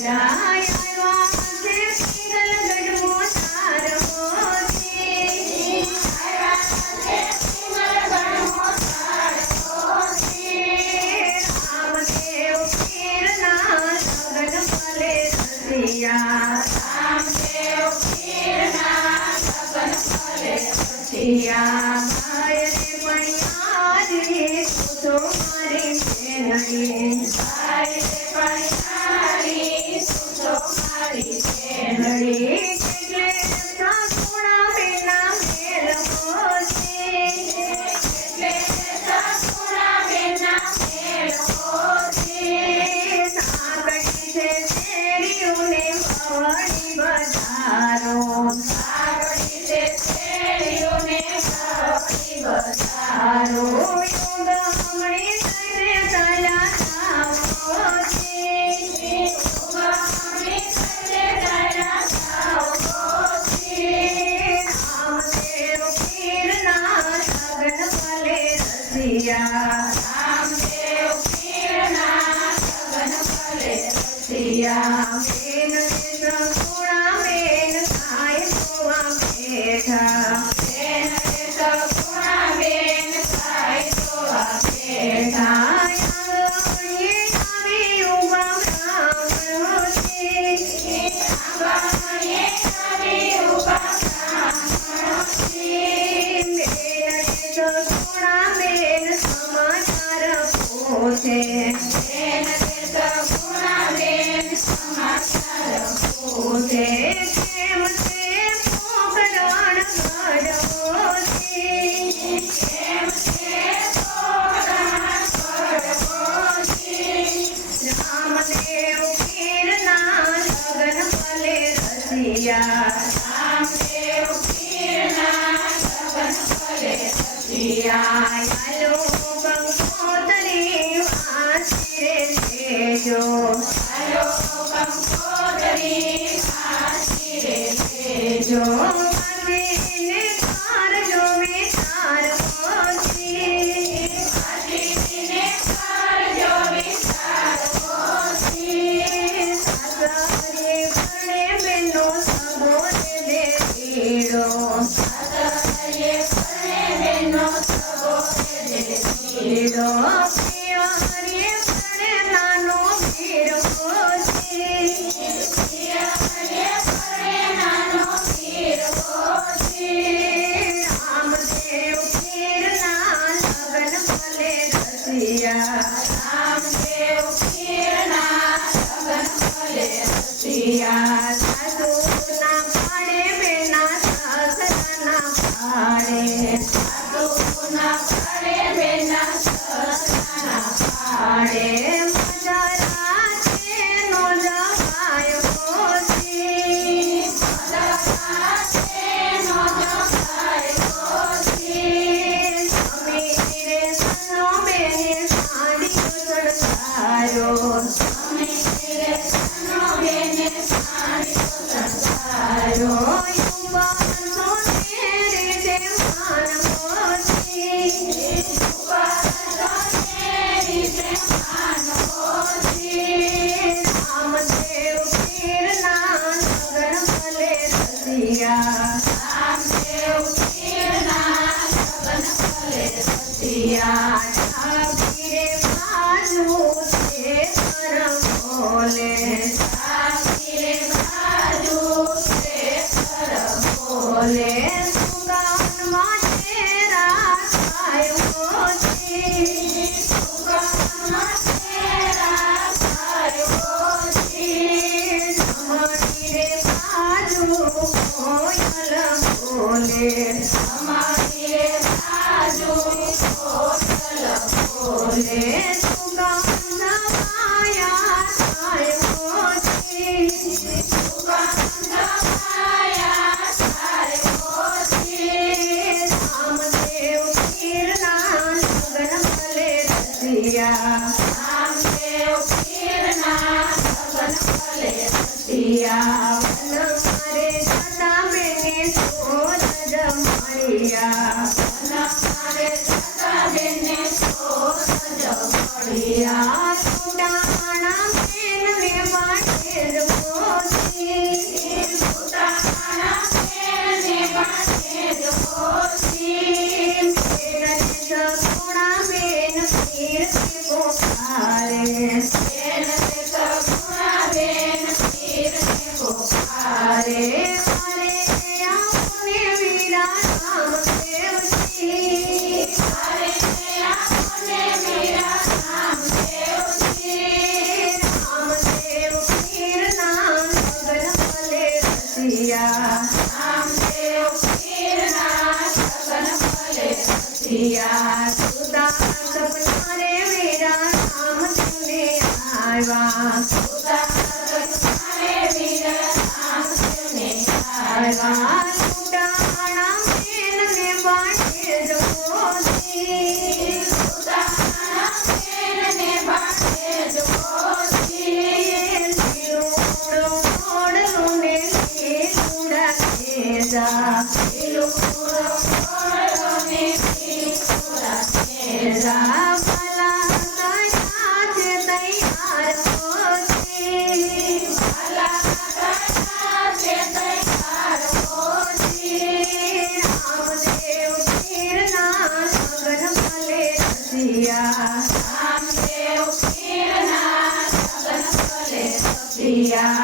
Yeah.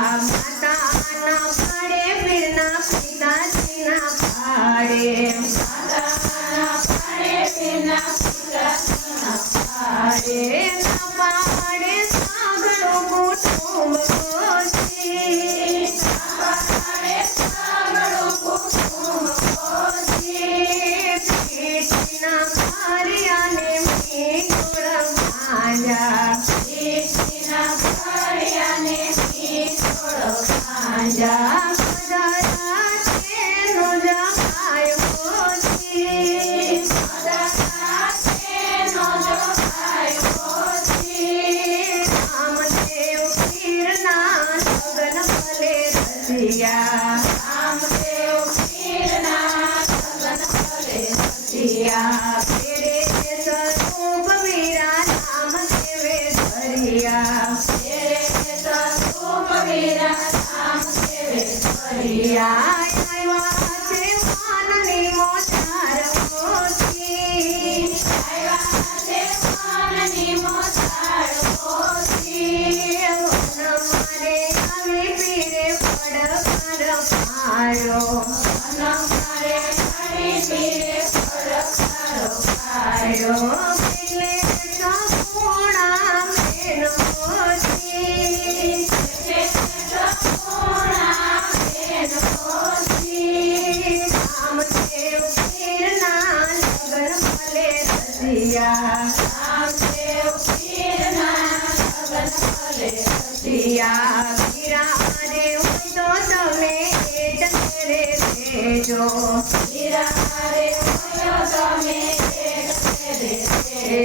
माता ना पाड़े बिना पिताजी ना पाड़े माता ना पाड़े बिना पिताजी ना पाड़े सागरो कुटुंब कोसी सागरो कुटुंब कोसी कृष्ण हरिया ने मीठोड़ भांजा कृष्ण हरिया ने जा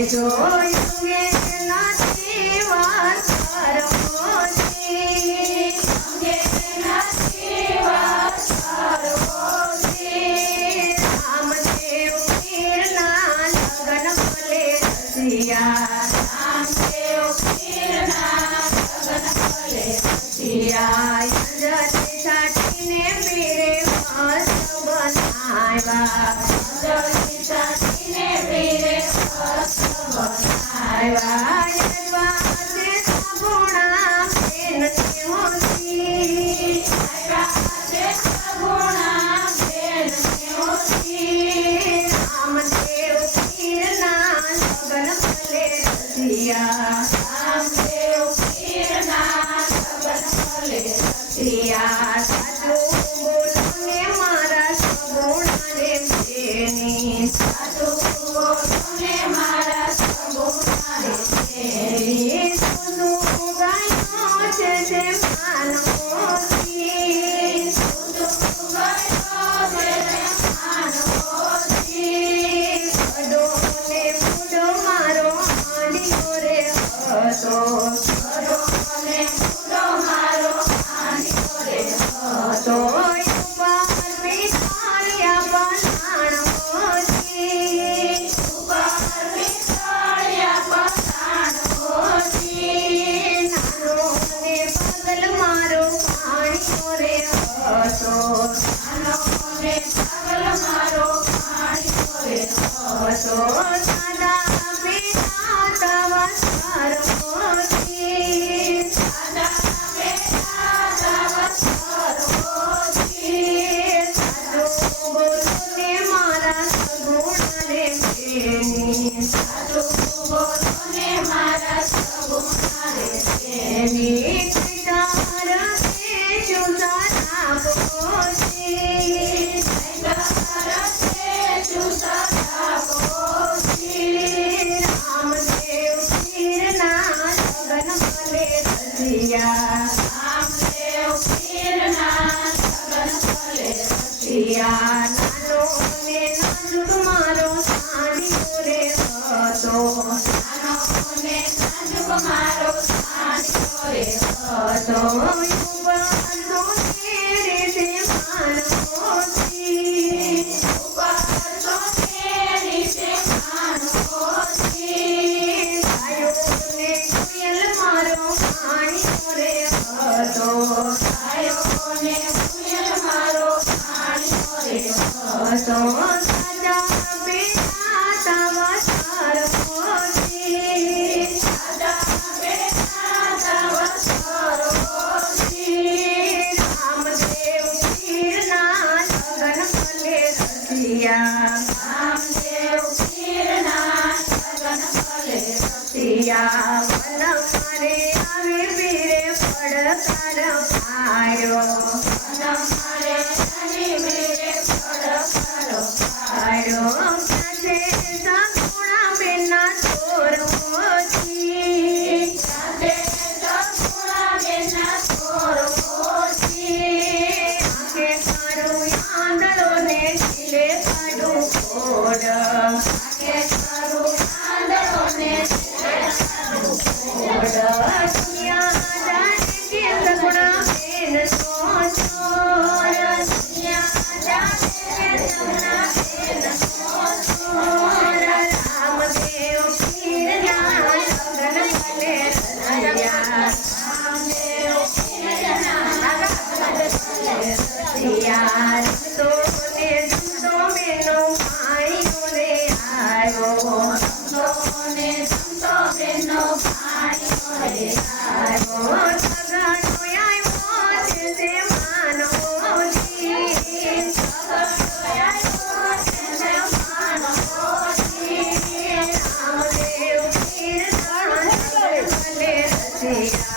जो युगे नाची वास करमोजी युगे नाची वास करमोजी रामदेव पीरना लगन भले रसिया रामदेव पीरना लगन भले रसिया अंजलि छाटीने पीरे मस्त बनावा अंजलि छाटीने पीरे मारा રસિયા રામદેવ પીરના લગન ભલે રસિયા નાનો ને નાજુક મારો સાંડિયો રે હતો નાનો ને નાજુક મારો સાંડિયો રે હતો યુવાનો તેરે તે માનવોથી ઉપર તો તેરી તે માનવોથી આયો ને કોયલ મારો પાણીયો રે હતો આયો ને કુયલ મારો સાંડિયો રે હતો સાજા બેટા તાવા સારપોથી રાજા બેટા તવ સરોથી રામદેવ પીરના લગન ભલે રસિયા રામદેવ પીરના લગન ભલે રસિયા વન મારે આવે પીરે પડકાર પાડ્યો મારે અહીં મેરે પડકારો પાડ્યો કાશે સગુણા બેના ચોરવોથી રાધે સગુણા બેના છોરવોથી આંખે કાઢું આંધળો ને ખીલે કાઢું કોડ કે કરું આંધળોને કોડ દુનિયા જાણે કે સગુણા બેન સો ચોર રામદેવ પીરના લગન ભલે રસિયા રસિયા તો ને તો બેનો ભાઈઓ રે આવ્યો સંતો બેનો ભાઈ આવ્યો સગાનો આવ્યો તે માનવોથી રામદેવ પીરના લગન ભલે રસિયા